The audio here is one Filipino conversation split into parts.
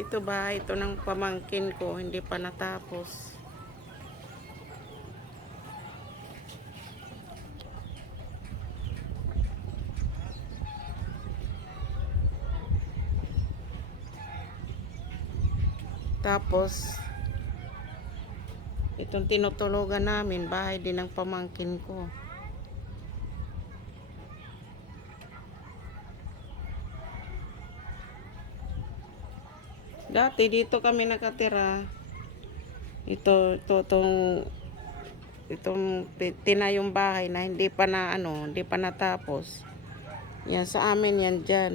Ito ba, ito ng pamangkin ko, hindi pa natapos. Tapos, itong tinutulugan namin, bahay din ng pamangkin ko. Dati dito kami nakatira. Ito, ito, itong, itong tinayong bahay na hindi pa na ano, hindi pa natapos. Yan sa amin yan dyan.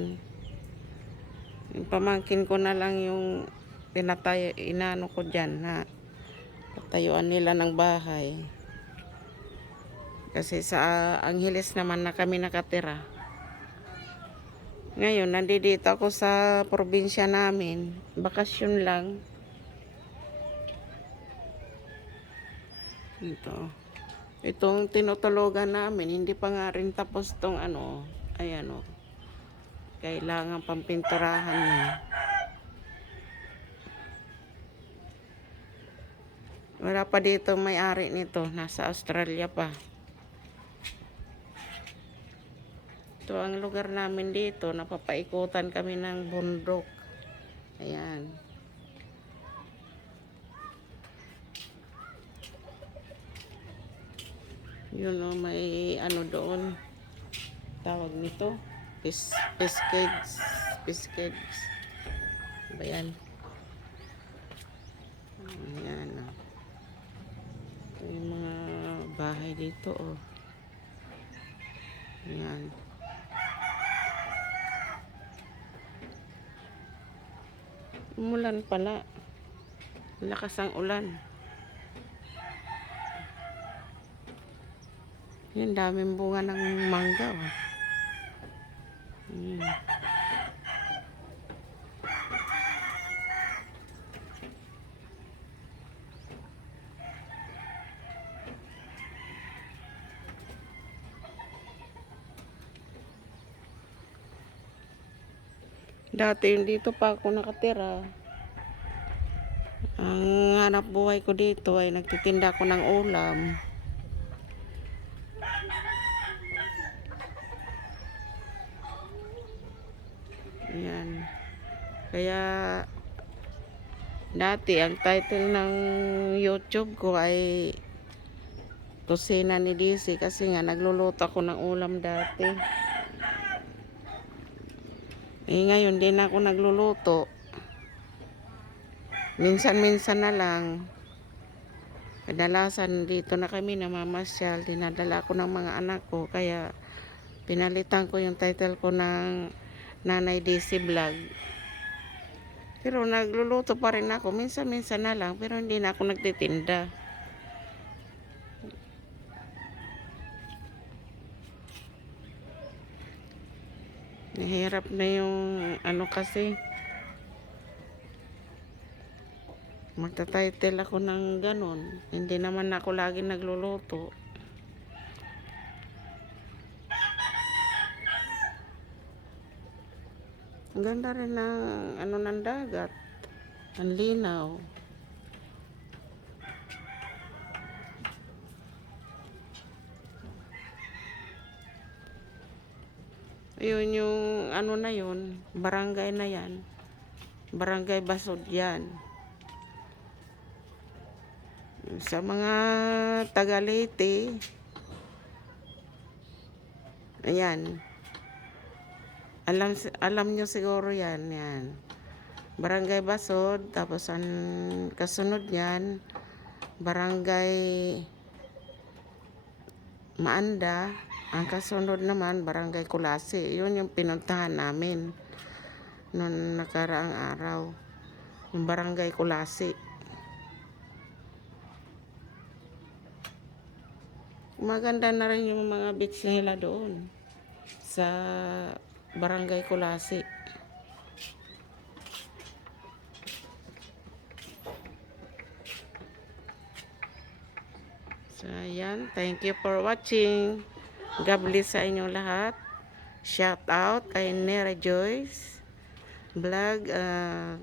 Yung pamangkin ko na lang yung tinatayo, inano ko dyan na tatayuan nila ng bahay. Kasi sa Angeles naman na kami nakatira. Ngayon, nandito ako sa probinsya namin. Bakasyon lang. Ito. Itong tinutulugan namin, hindi pa nga rin tapos tong ano, ayan o. Kailangan pampinturahan na. Wala pa dito may-ari nito. Nasa Australia pa. Ito ang lugar namin dito. Napapaikutan kami ng bundok. Ayan. Yun o, may ano doon. Tawag nito. Pis. Piskades. Ba yan? Ayan o. Ito yung mga bahay dito o. Ayan. Umulan pala. Lakas ang ulan. Yan, daming bunga ng mangga. Oh. Yan. Dati yung dito pa ako nakatira. Ang hanap buhay ko dito ay nagtitinda ako ng ulam. Yan. Kaya dati ang title ng YouTube ko ay Kusina ni DC kasi nga nagluluto ako ng ulam dati. Eh ngayon din ako nagluluto. Minsan-minsan na lang. Kadalasan dito na kami namamasyal. Dinadala ko ng mga anak ko. Kaya pinalitan ko yung title ko ng Nanay DC Vlog. Pero nagluluto pa rin ako. Minsan-minsan na lang. Pero hindi na ako nagtitinda. Nahirap na yung ano kasi. Magta-title ako ng ganun. Hindi naman ako lagi nagluluto. Ang ganda rin ng ano ng dagat. Ang linaw. Ayun yung ano na yun, barangay na yan. Barangay Basod yan. Sa mga taga Leyte, ayan. Alam, alam nyo siguro yan, yan. Barangay Basod, tapos ang kasunod yan, Barangay Maanda, ang kasunod naman, Barangay Kulasi. Yun yung pinuntahan namin noong nakaraang araw. Yung Barangay Kulasi. Maganda na rin yung mga beach nila doon sa Barangay Kulasi. So, ayan. Thank you for watching. God bless sa inyong lahat. Shout out kay Nera Joyce. Vlog. ah,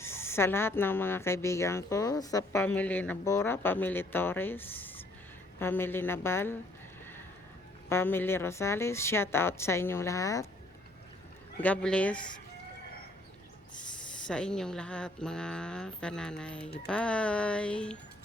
sa lahat ng mga kaibigan ko, sa family Nabora, family Torres, family Nabal, family Rosales. Shout out sa inyong lahat. God bless sa inyong lahat mga kananay. Bye!